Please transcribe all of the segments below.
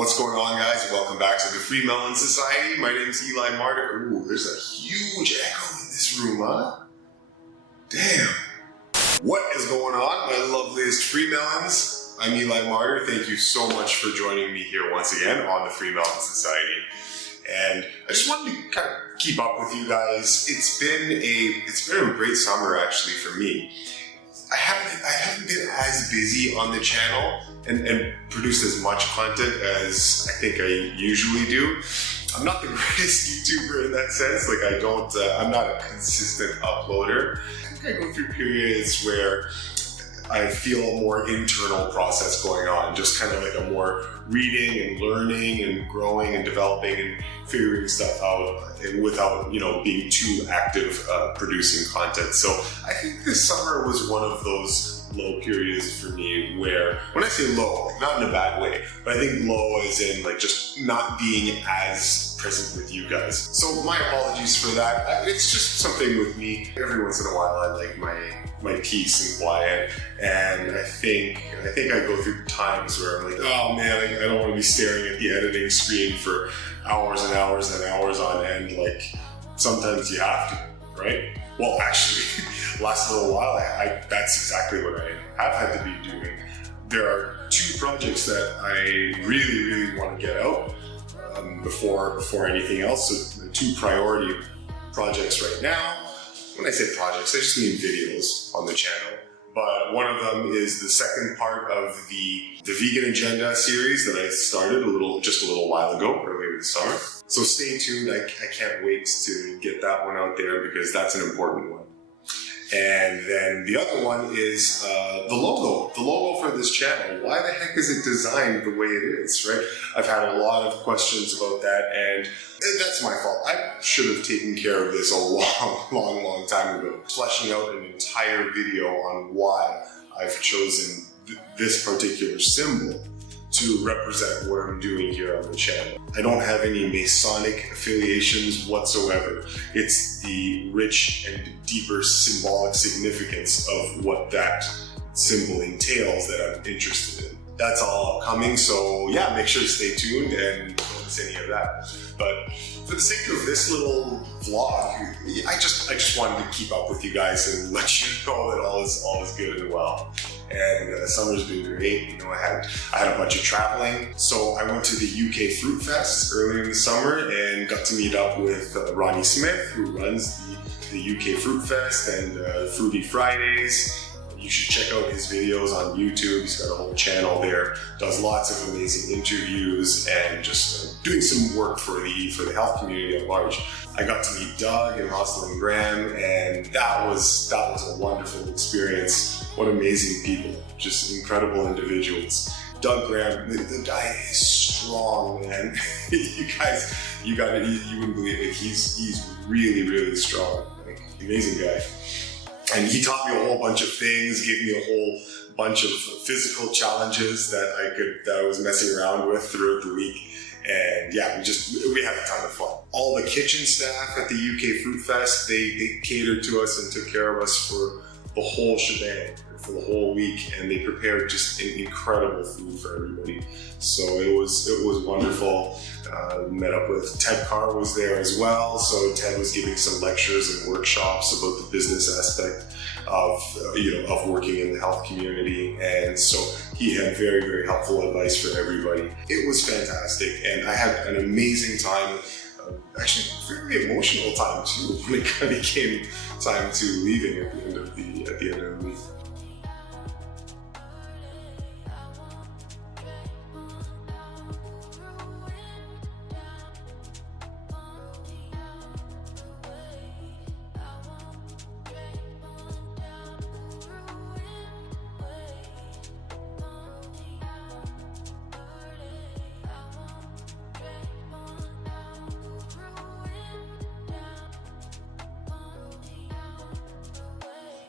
What's going on, guys? Welcome back to the Freemelon Society. My name's Eli Martyr. Ooh, there's a huge echo in this room, huh? Damn. What is going on, my loveliest Freemelons? I'm Eli Martyr. Thank you so much for joining me here once again on the Freemelon Society. And I just wanted to kind of keep up with you guys. It's been a great summer actually for me. I haven't been as busy on the channel and produced as much content as I think I usually do. I'm not the greatest YouTuber in that sense. Like I'm not a consistent uploader. I think I go through periods where I feel a more internal process going on, just kind of like a more reading and learning and growing and developing and figuring stuff out and without, being too active producing content. So I think this summer was one of those low periods for me where, when I say low, not in a bad way, but I think low as in like just not being as present with you guys. So my apologies for that. It's just something with me. Every once in a while I like my peace and quiet, and I think I go through times where I'm like, oh man, I don't want to be staring at the editing screen for hours and hours and hours on end. Like sometimes you have to, right? Well, actually, last little while, that's exactly what I have had to be doing. There are two projects that I really, really want to get out before anything else. So the two priority projects right now. When I say projects, I just mean videos on the channel. But one of them is the second part of the Vegan Agenda series that I started just a little while ago, earlier this summer. So stay tuned. I can't wait to get that one out there because that's an important one. And then the other one is the logo. The logo for this channel. Why the heck is it designed the way it is, right? I've had a lot of questions about that, and that's my fault. I should have taken care of this a long time ago. Fleshing out an entire video on why I've chosen this particular symbol to represent what I'm doing here on the channel. I don't have any Masonic affiliations whatsoever. It's the rich and deeper symbolic significance of what that symbol entails that I'm interested in. That's all upcoming, so yeah, make sure to stay tuned and don't miss any of that. But for the sake of this little vlog, I just wanted to keep up with you guys and let you know that all is good and well. And summer's been great. I had a bunch of traveling. So I went to the UK Fruit Fest earlier in the summer and got to meet up with Ronnie Smith, who runs the UK Fruit Fest and Fruity Fridays. You should check out his videos on YouTube. He's got a whole channel there. Does lots of amazing interviews and just doing some work for the health community at large. I got to meet Doug and Rosalind Graham, and that was a wonderful experience. What amazing people, just incredible individuals. Doug Graham, the guy is strong, man. You wouldn't believe it. He's really, really strong. Like, amazing guy. And he taught me a whole bunch of things, gave me a whole bunch of physical challenges that I was messing around with throughout the week. And yeah, we had a ton of fun. All the kitchen staff at the UK Fruit Fest, they catered to us and took care of us for the whole shebang, for the whole week, and they prepared just incredible food for everybody. So it was wonderful. Met up with Ted Carr was there as well. So Ted was giving some lectures and workshops about the business aspect of working in the health community, and so he had very, very helpful advice for everybody. It was fantastic, and I had an amazing time. Actually, very emotional time too when it kind of came time to leaving at the end of the week.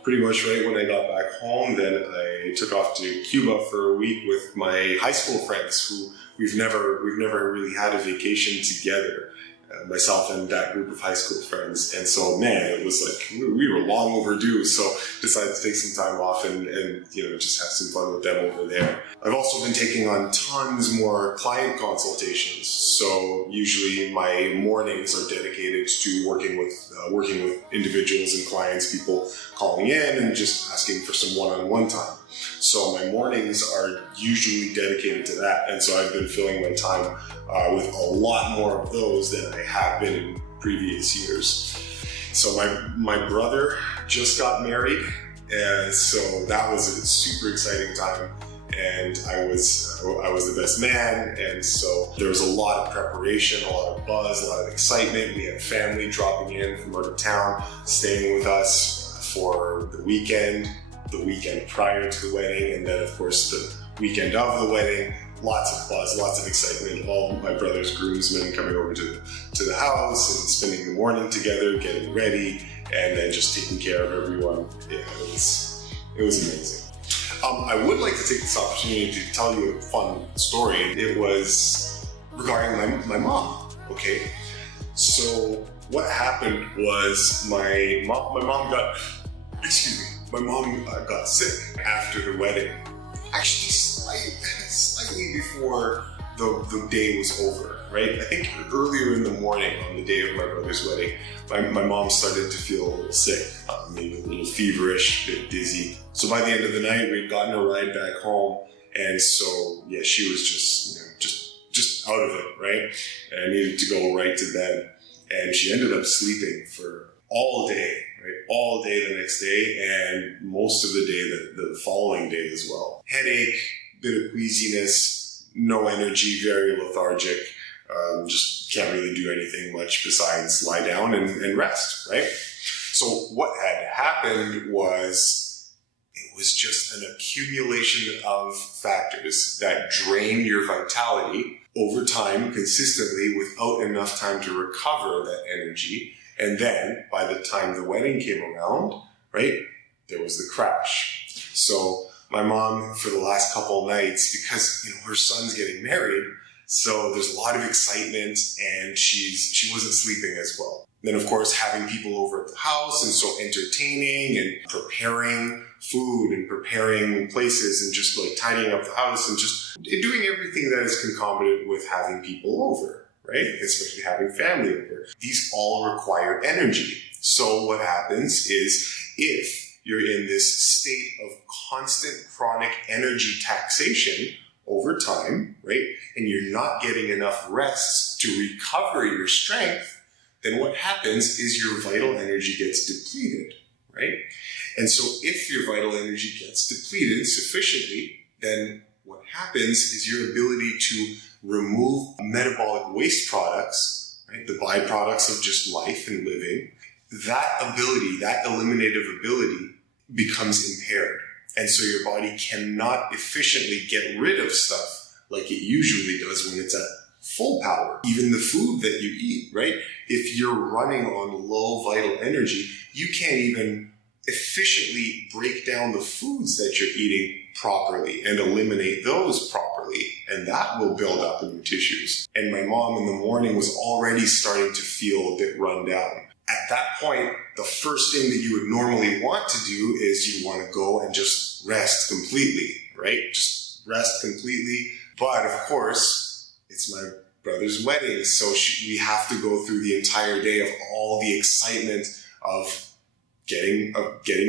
Pretty much right when I got back home, then I took off to Cuba for a week with my high school friends who we've never really had a vacation together. myself and that group of high school friends. And so, man, it was like we were long overdue. So decided to take some time off and just have some fun with them over there. I've also been taking on tons more client consultations. So usually my mornings are dedicated to working with individuals and clients, people calling in and just asking for some one-on-one time. So my mornings are usually dedicated to that, and so I've been filling my time with a lot more of those than I have been in previous years. So my brother just got married, and so that was a super exciting time, and I was the best man, and so there was a lot of preparation, a lot of buzz, a lot of excitement. We had family dropping in from out of town, staying with us for the weekend prior to the wedding, and then of course the weekend of the wedding. Lots of buzz, lots of excitement. All my brother's groomsmen coming over to the house and spending the morning together, getting ready, and then just taking care of everyone. Yeah, it was amazing. I would like to take this opportunity to tell you a fun story. It was regarding my mom. Okay, so what happened was my mom got sick after the wedding. Actually, slightly before the day was over, right? I think earlier in the morning on the day of my brother's wedding, my mom started to feel a little sick, maybe a little feverish, a bit dizzy. So by the end of the night, we'd gotten a ride back home, and so yeah, she was just out of it, right? And needed to go right to bed, and she ended up sleeping for all day. Right, all day the next day, and most of the day the following day as well. Headache, bit of queasiness, no energy, very lethargic, just can't really do anything much besides lie down and rest, right? So what had happened was it was just an accumulation of factors that drain your vitality over time consistently without enough time to recover that energy. And then, by the time the wedding came around, right, there was the crash. So my mom, for the last couple of nights, because her son's getting married, so there's a lot of excitement, and she wasn't sleeping as well. Then, of course, having people over at the house, and so entertaining and preparing food and preparing places and just like tidying up the house and just doing everything that is concomitant with having people over. Right? Especially having family over. These all require energy. So what happens is if you're in this state of constant chronic energy taxation over time, right, and you're not getting enough rest to recover your strength, then what happens is your vital energy gets depleted, right? And so if your vital energy gets depleted sufficiently, then what happens is your ability to remove metabolic waste products, right, the byproducts of just life and living, that ability, that eliminative ability becomes impaired. And so your body cannot efficiently get rid of stuff like it usually does when it's at full power. Even the food that you eat, right? If you're running on low vital energy, you can't even efficiently break down the foods that you're eating properly and eliminate those properly, and that will build up in your tissues. And my mom in the morning was already starting to feel a bit run down. At that point, the first thing that you would normally want to do is you want to go and just rest completely, right? Just rest completely. But of course, it's my brother's wedding, so we have to go through the entire day of all the excitement of getting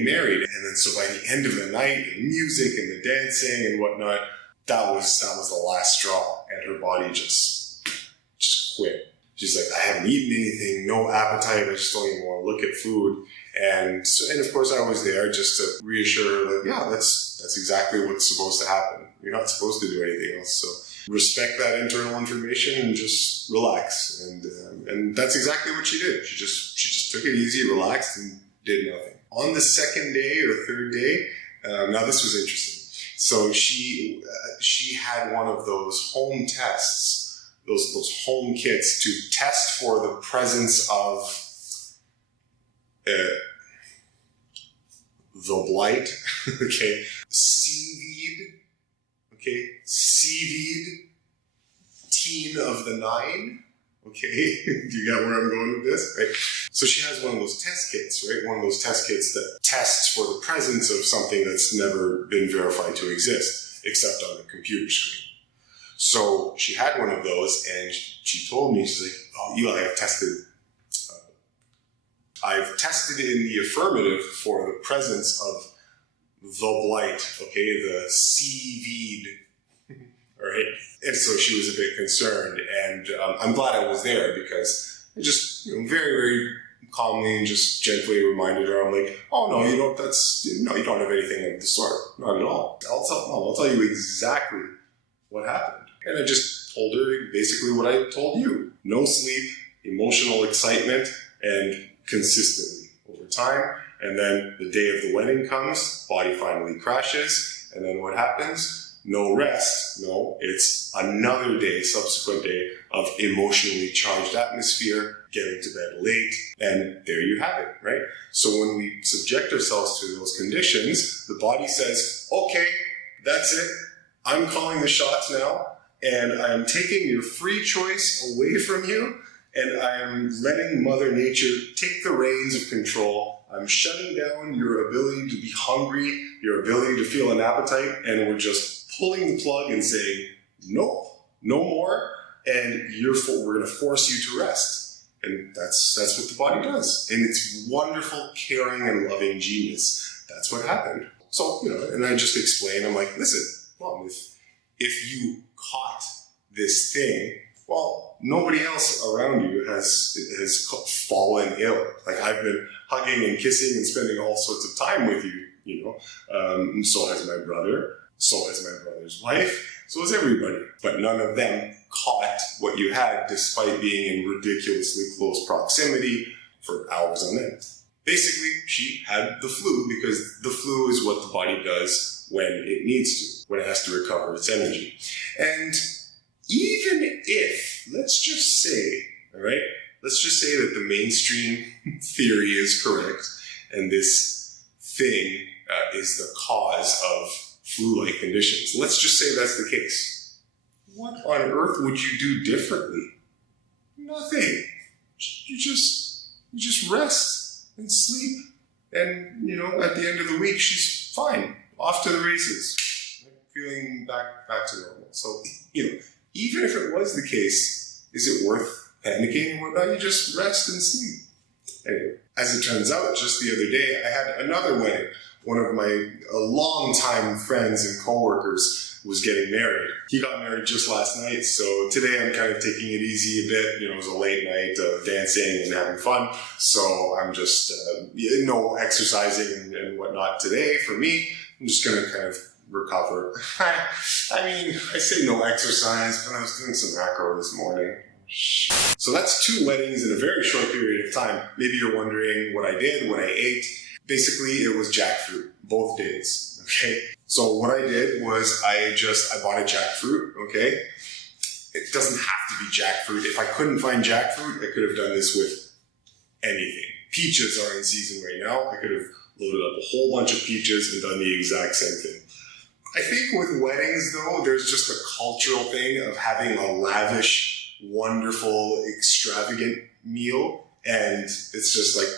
married. And then so by the end of the night, the music and the dancing and whatnot, that was the last straw, and her body just quit. She's like, I haven't eaten anything, no appetite, I just don't even want to look at food. And of course I was there just to reassure her that, yeah, that's exactly what's supposed to happen. You're not supposed to do anything else. So respect that internal information and just relax. And that's exactly what she did. She just took it easy, relaxed, and did nothing. On the second day or third day, now this was interesting. So she had one of those home tests, those home kits to test for the presence of the blight, okay, seaweed, teen of the 9, Okay, do you get where I'm going with this? Right? So she has one of those test kits, right? One of those test kits that tests for the presence of something that's never been verified to exist, except on the computer screen. So she had one of those, and she told me, she's like, oh, Eli, I've tested in the affirmative for the presence of the blight, okay, the CV'd, right? And so she was a bit concerned, and I'm glad I was there because I just, very, very calmly and just gently reminded her, I'm like, oh no, you don't have anything of the sort, not at all. I'll tell you exactly what happened. And I just told her basically what I told you. No sleep, emotional excitement, and consistently over time. And then the day of the wedding comes, body finally crashes, and then what happens? No rest, no, it's another day, subsequent day of emotionally charged atmosphere, getting to bed late, and there you have it, right? So when we subject ourselves to those conditions, the body says, okay, that's it, I'm calling the shots now, and I'm taking your free choice away from you, and I am letting Mother Nature take the reins of control. I'm shutting down your ability to be hungry, your ability to feel an appetite, and we're just pulling the plug and saying, nope, no more, and we're going to force you to rest. And that's what the body does. And it's wonderful, caring, and loving genius. That's what happened. So, and I just explained, I'm like, listen, Mom, if you caught this thing, well, nobody else around you has fallen ill. Like, I've been hugging and kissing and spending all sorts of time with you, so has my brother. So has my brother's wife, so has everybody. But none of them caught what you had despite being in ridiculously close proximity for hours on end. Basically, she had the flu because the flu is what the body does when it needs to, when it has to recover its energy. And even if, let's just say that the mainstream theory is correct, and this thing is the cause of flu-like conditions. Let's just say that's the case. What on earth would you do differently? Nothing. You just rest and sleep, and at the end of the week she's fine, off to the races, feeling back to normal. So even if it was the case, is it worth panicking and whatnot? You just rest and sleep. Anyway, as it turns out, just the other day I had another wedding. One of my longtime friends and coworkers was getting married. He got married just last night, so today I'm kind of taking it easy a bit. It was a late night of dancing and having fun, so I'm just no exercising and whatnot today for me. I'm just going to kind of recover. I mean, I say no exercise, but I was doing some macro this morning. So that's 2 weddings in a very short period of time. Maybe you're wondering what I did, what I ate. Basically, it was jackfruit, both days, okay? So what I did was I bought a jackfruit, okay? It doesn't have to be jackfruit. If I couldn't find jackfruit, I could have done this with anything. Peaches are in season right now. I could have loaded up a whole bunch of peaches and done the exact same thing. I think with weddings, though, there's just a cultural thing of having a lavish, wonderful, extravagant meal. And it's just like,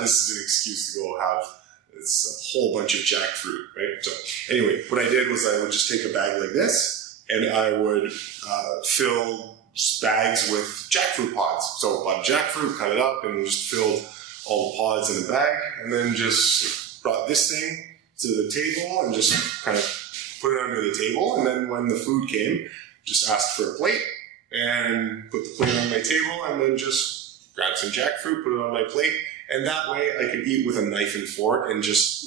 this is an excuse to go have this whole bunch of jackfruit, right? So anyway, what I did was I would just take a bag like this, and I would fill bags with jackfruit pods. So I bought jackfruit, cut it up, and just filled all the pods in a bag, and then just brought this thing to the table and just kind of put it under the table. And then when the food came, just asked for a plate and put the plate on my table, and then just grab some jackfruit, put it on my plate, and that way I could eat with a knife and fork and just,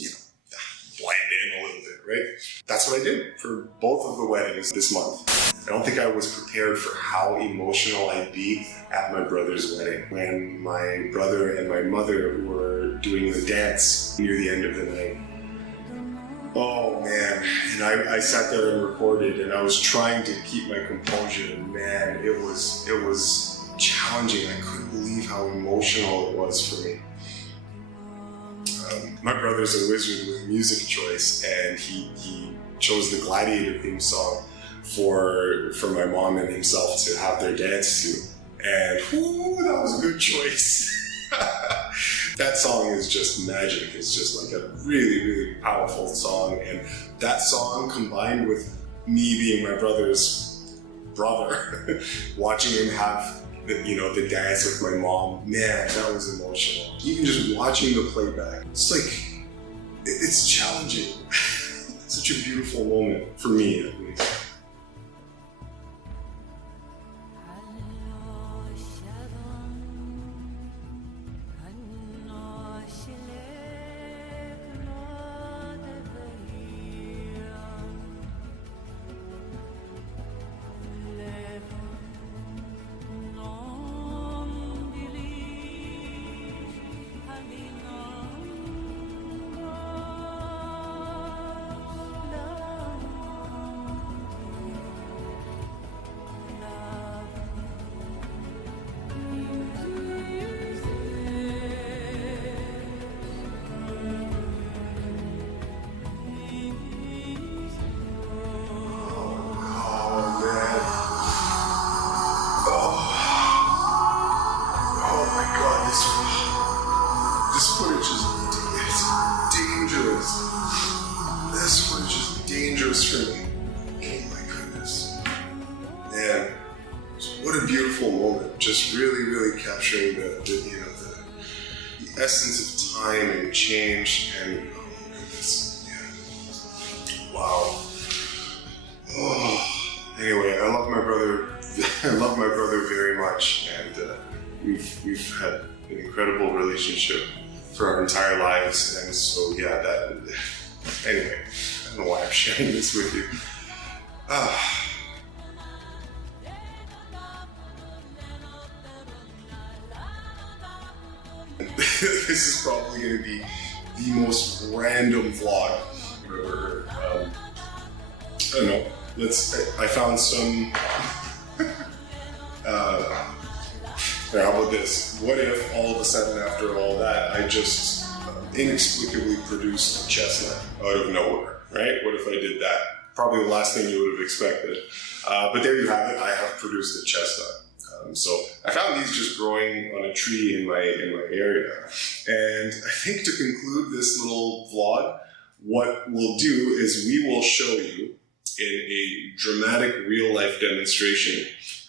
blend in a little bit, right? That's what I did for both of the weddings this month. I don't think I was prepared for how emotional I'd be at my brother's wedding when my brother and my mother were doing the dance near the end of the night. Oh man, and I sat there and recorded, and I was trying to keep my composure, and man, it was challenging. I couldn't believe how emotional it was for me. My brother's a wizard with music choice, and he chose the Gladiator theme song for my mom and himself to have their dance to. And whoo, that was a good choice. That song is just magic. It's just like a really, really powerful song. And that song combined with me being my brother's brother, watching him have the dance with my mom, man, that was emotional. Even just watching the playback, it's like, it's challenging. Such a beautiful moment, for me at least. Dangerous for me. Oh my goodness. Man, what a beautiful moment. Just really, really capturing the essence of time and change and oh my goodness. Yeah. Wow. Oh. Anyway, I love my brother. I love my brother very much, and we've had an incredible relationship for our entire lives, and so yeah, anyway. I don't know why I'm sharing this with you. This is probably going to be the most random vlog I've ever heard. I don't know. I found some. How about this? What if all of a sudden, after all that, I just inexplicably produced a chestnut out of nowhere? Right? What if I did that? Probably the last thing you would have expected. But there you have it. I have produced a chestnut. So I found these just growing on a tree in my area. And I think to conclude this little vlog, what we'll do is we will show you in a dramatic real life demonstration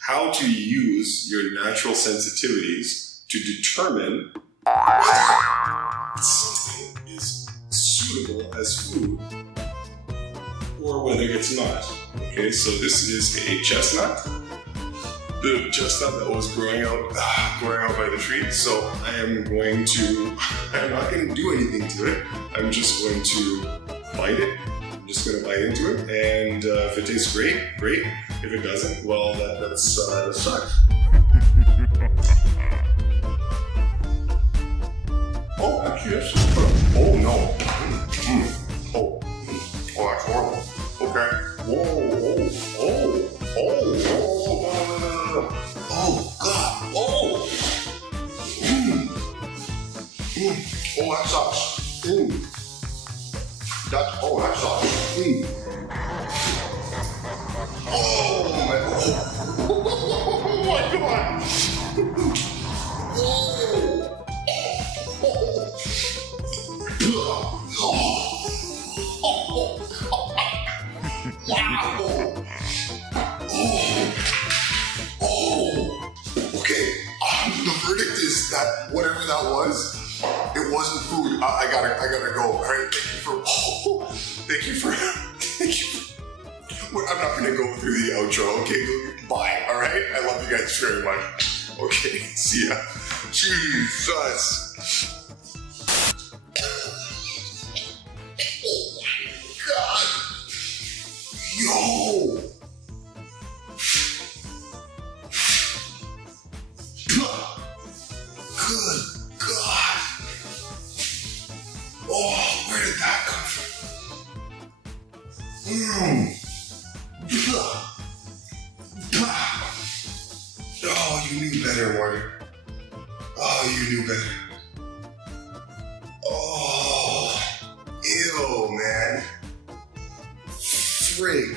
how to use your natural sensitivities to determine whether something is suitable as food or whether it's not. Okay, so this is a chestnut. The chestnut that was growing out by the tree. So I'm not going to do anything to it. I'm just going to bite it. I'm just going to bite into it. And if it tastes great, great. If it doesn't, well, that sucks. Oh, actually, that's oh no. Oh, that's horrible. Okay. Whoa, oh, God. Oh. Oh, that sucks. That sucks. Oh, my God. Okay. The verdict is that whatever that was, it wasn't food. I gotta go. All right. Thank you for. I'm not gonna go through the outro. Okay. Bye. All right. I love you guys very much. Okay. See ya. Jesus. God. Yo. Good God. Oh, where did that come from? Oh, you knew better, Martyr. Oh, you knew better. Oh, ew, man. Frig.